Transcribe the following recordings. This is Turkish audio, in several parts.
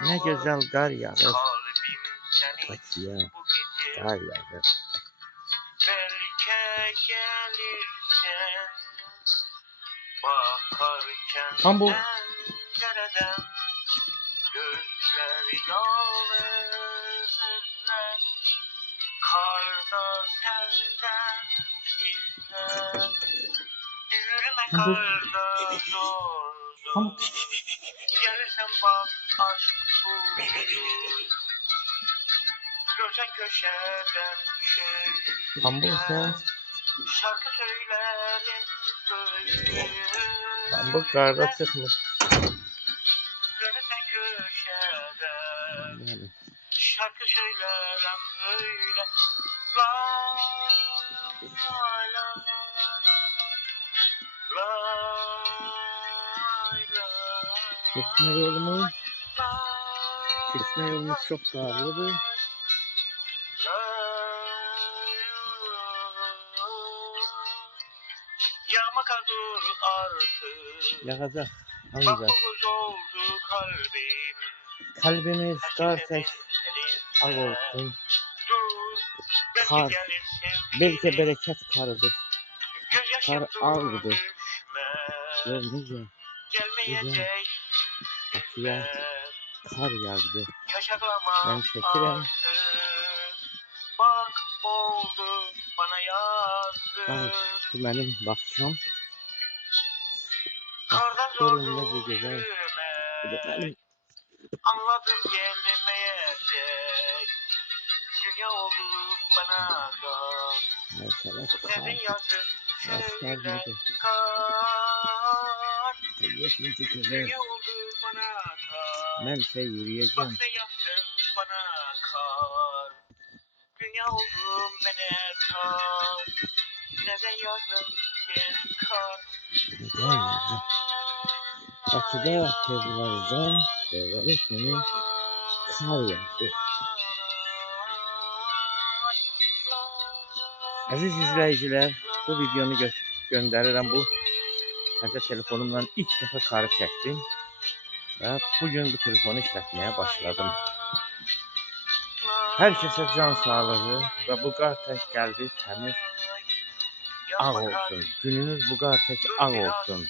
Ne güzel kar yağır. Bakıya kar yağır. Tam bu gözler yalnızlar, karda senden izler. Yürüme karda zordur, gelirsen bak aşk budur. Görsen köşeden şeyler, şarkı söylerim böyle. Tam bu karda çıkmış. Görsen köşeden yani. Şarkı söylerim böyle. La la la la. Kesme yolumuz çok darlıdır. Yağma kadur artık. Yağacak ancak. Bakbuz oldu kalbim. Kalbimiz kar tek al olsun. Kar belki bereket karıdır. Kar ağırdır. Görmeyecek. Gelmeyecek. Bakıya kar yağdı. Ben çekirem. Bak oldu bana yazdı. Bak bu benim bakışım. Görün ne bir güzel. Bu da benim. Anladım gelmeyecek. Dünya oldu bana kar. Evet, neden yazık şöyle kar. Dünya oldu bana kar. Ben yürüyeceğim. Bak ne yaptın bana kar. Dünya oldum bana kar. Neden yazdın sen kar? Neden yazdın? Bakıda Fevval'da sonu kar yağdı. Aziz izleyiciler, bu videonu göndərirəm. Bu təzə telefonumdan ilk dəfə karı çəkdim və bugün bu telefonu işlətməyə başladım. Hər kəsə can sağlığı və bu qar tək qəlbi təmiz ağ olsun. Gününüz bu qar tək ağ olsun.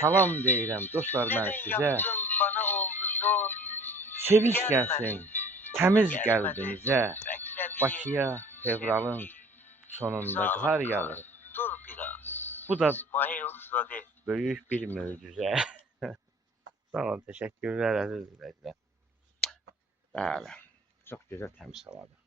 Salam deyirəm dostlar mən sizə. Sevinç gəlsin təmiz qəlbinizə. Bakıya fevralın sonunda kar yağır. Bu da büyük bir möcüzə. Sağ olun, teşekkürler aziz izleyiciler. Bəli, çok güzel təmiz havadır.